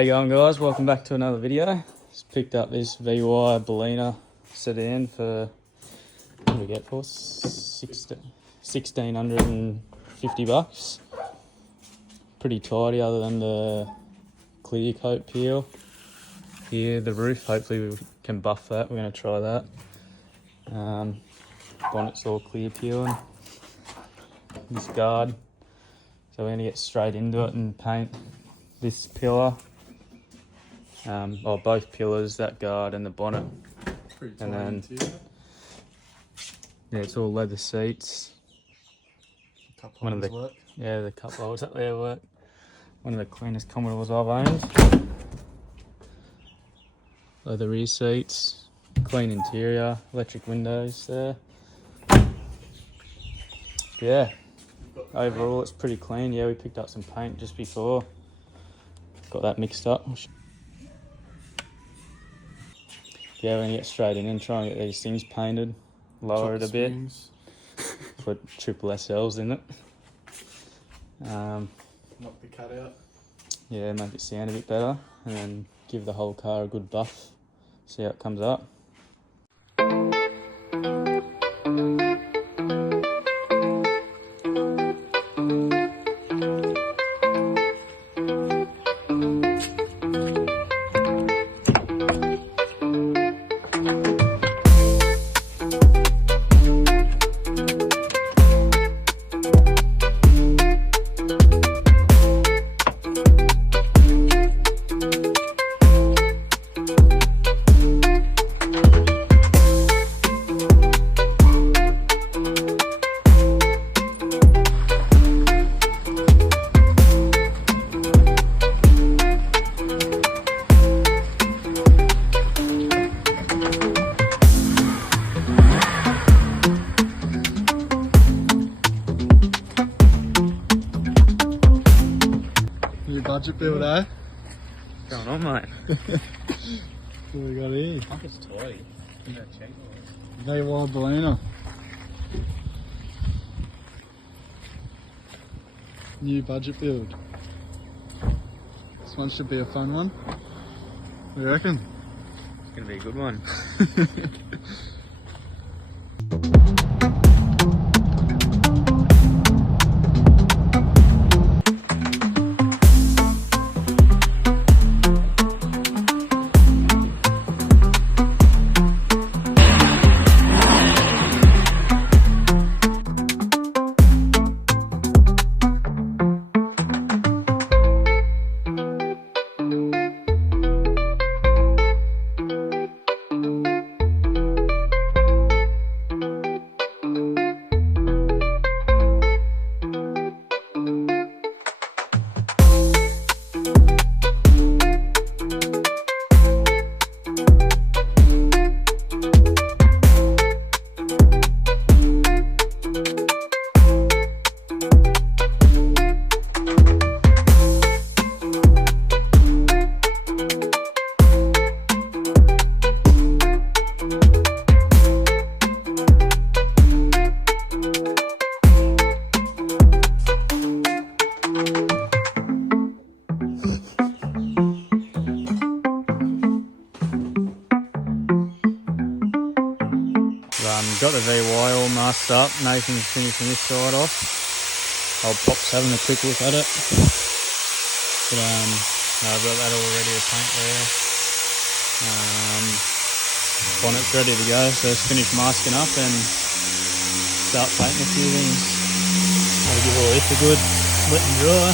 How you going, guys? Welcome back to another video. Just picked up this VY Berlina sedan for, what did we get for? 1,650 bucks. Pretty tidy other than the clear coat peel. Here, the roof, hopefully we can buff that. We're going to try that. Bonnet's all clear peeling. This guard. So we're going to get straight into it and paint this pillar. Both pillars, that guard and the bonnet. And then, yeah, it's all leather seats. The cup holders up there work. One of the cleanest Commodores I've owned. Leather rear seats, clean interior, electric windows there. Yeah, overall it's pretty clean. Yeah, we picked up some paint just before. Got that mixed up. Yeah, we're gonna get straight in and try and get these things painted, lower it a bit, put triple SLs in it. Knock the cut out. Yeah, make it sound a bit better, and then give the whole car a good buff. See how it comes up. Budget build, eh? What's going on, mate? What we got here? I think it's tidy. VY Berlina. New budget build. This one should be a fun one. What do you reckon? It's going to be a good one. Got the VY all masked up. Nathan's finishing this side off. Old Pop's having a quick look at it. But I've got that all ready to paint there. Bonnet's ready to go, so let's finish masking up and start painting a few things. I'll give all this a good wet and dry.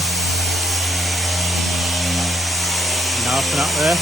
Nothing up there.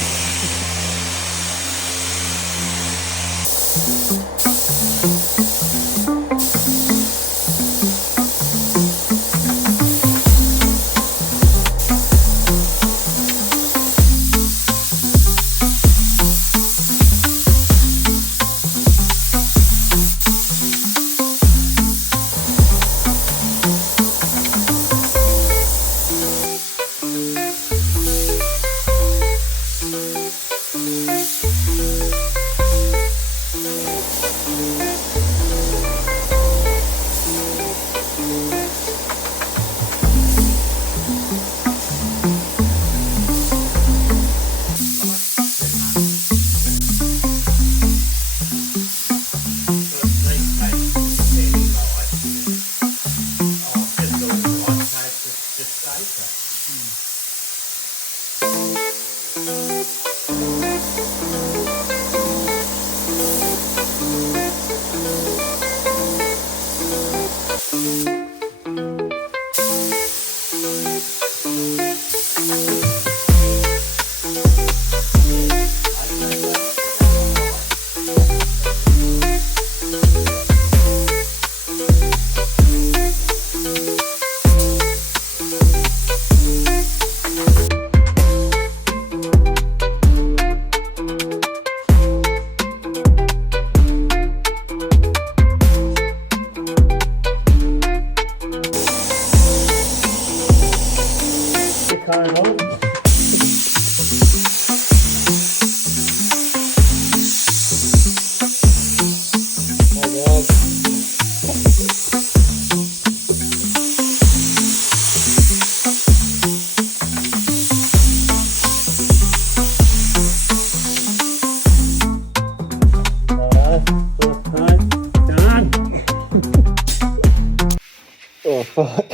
fuck?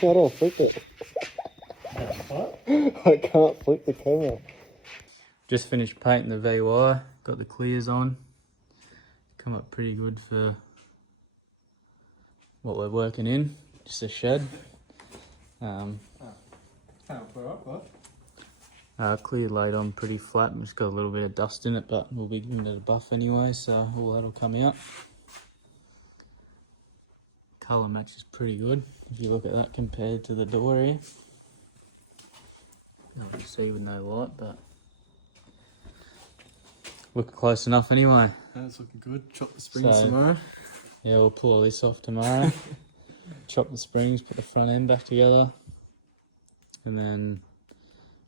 How do I flip it? I can't flip the camera. Just finished painting the VY, got the clears on. Come up pretty good for what we're working in, just a shed. Clear laid on pretty flat, just got a little bit of dust in it, but we'll be giving it a buff anyway, so all that'll come out. Colour match is pretty good, if you look at that compared to the door here. Not to see with no light, but looking close enough anyway. That's looking good. Chop the springs tomorrow. Yeah, we'll pull all this off tomorrow. Chop the springs, put the front end back together, and then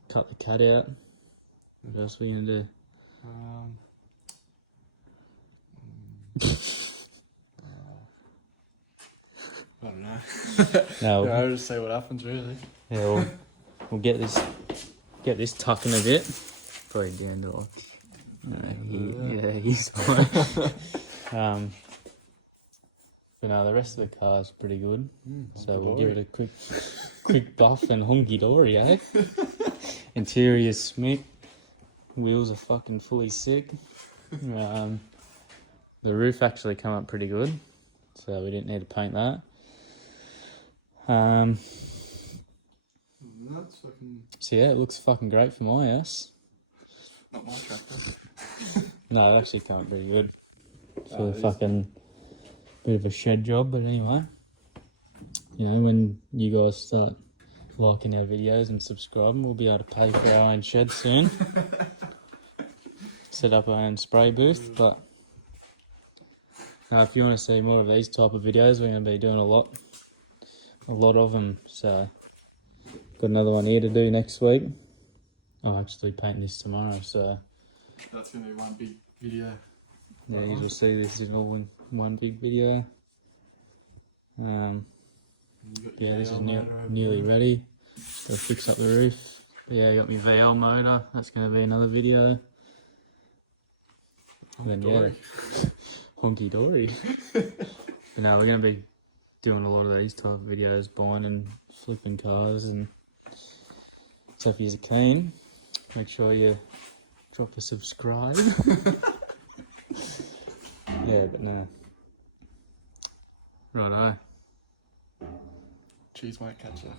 cut the cat out. What else are we gonna do? I don't know. No, I'll just see what happens really. yeah, we'll get this tucking a bit. Probably down to he's fine. But no, the rest of the car's pretty good. So we'll give it a quick buff and honky dory, eh? Interior's smick. Wheels are fucking fully sick. The roof actually come up pretty good, so we didn't need to paint that. That's fucking... So yeah, it looks fucking great for my house. Not my tractor. No, it actually come up pretty good for the fucking bit of a shed job. But anyway, you know, when you guys start liking our videos and subscribing, we'll be able to pay for our own shed soon. Set up our own spray booth. But if you want to see more of these type of videos, we're going to be doing a lot of them. So got another one here to do next week. I'm actually painting this tomorrow, so that's going to be one big video. Yeah, you will see this in all in one big video. Yeah, this is nearly ready. Gotta fix up the roof. But yeah, I got my VL motor. That's going to be another video. And then yeah, honky dory. But no, we're going to be doing a lot of these type of videos, buying and flipping cars, and so if you're keen, make sure you drop a subscribe. Yeah, but no. Righto. Cheese won't catch you.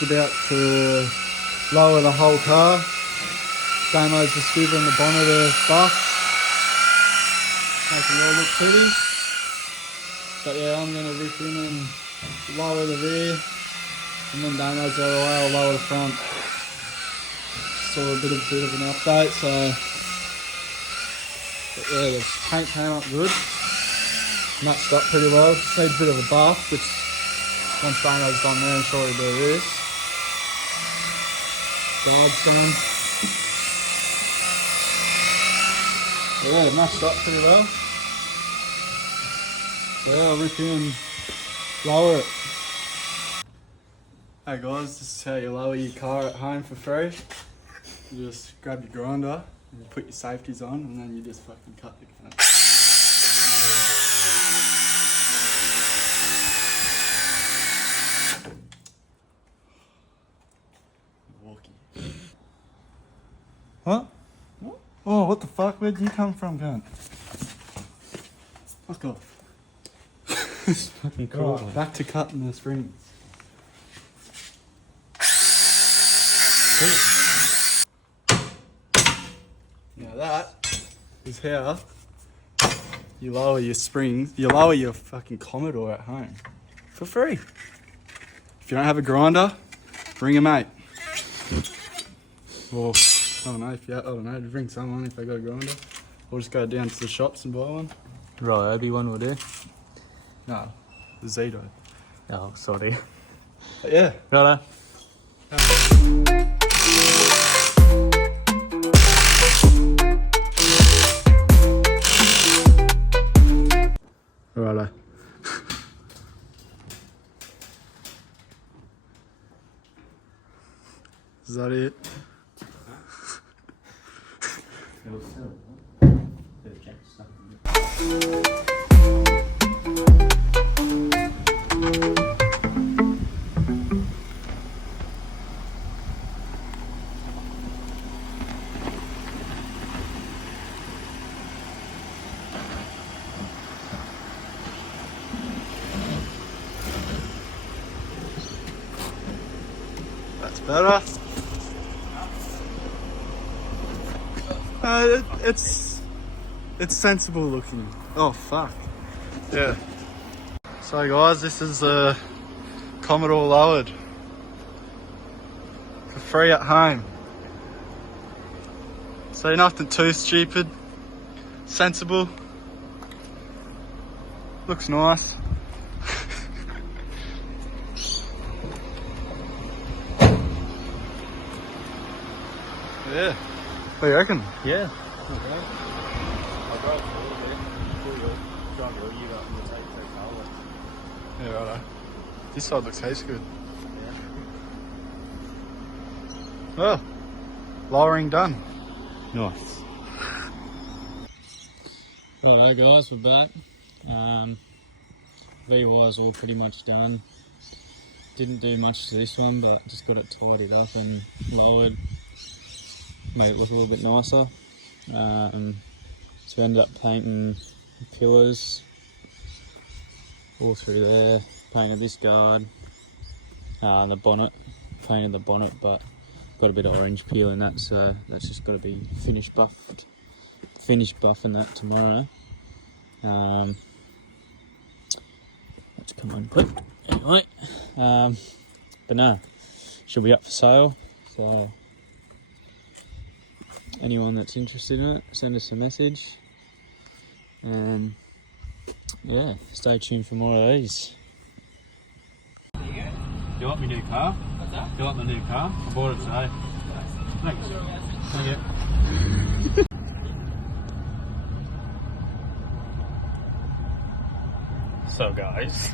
About to lower the whole car. Damo's just scooping the bonnet of buff, making it all look pretty. But yeah, I'm going to rip in and lower the rear, and when Damo's out of the way, I'll lower the front. Saw a bit of an update, so but yeah, the paint came up good, matched up pretty well. Just needs a bit of a buff, which once Damo's done there, I'm sure he'll do this. Guards done. Yeah, it matched up pretty well. So yeah, I'll rip in and lower it. Hey guys, this is how you lower your car at home for free. You just grab your grinder, and you put your safeties on, and then you just fucking cut the can. What? Oh, what the fuck? Where'd you come from, cunt? Fuck off. Fucking cool. Right, back to cutting the springs. Now that is how you lower your springs, you lower your fucking Commodore at home. For free. If you don't have a grinder, bring a mate. Or I don't know, bring someone if they got a grinder. We'll just go down to the shops and buy one. Ryobi one will do. No, the Zito. Oh, sorry. But yeah. Righto. Righto. Is that it? That's better. It's sensible looking. Oh fuck. Yeah. So guys, this is the Commodore lowered for free at home. So nothing too stupid. Sensible. Looks nice. Yeah. What do you reckon? Yeah. Yeah, righto. This side looks heaps good. Well, lowering done. Nice. Righto guys, we're back. VY's all pretty much done. Didn't do much to this one, but just got it tidied up and lowered. Made it look a little bit nicer. So we ended up painting the pillars all through there. Painted this guard, the bonnet. Painted the bonnet, but got a bit of orange peel in that, so that's just got to be finished buffed. Finished buffing that tomorrow. Let's come on quick. Anyway, but no, she'll be up for sale. So anyone that's interested in it, send us a message. And yeah, stay tuned for more of these. Do you want my new car? What's that? Do you want my new car? I bought it today. Thanks. Thank you. So guys,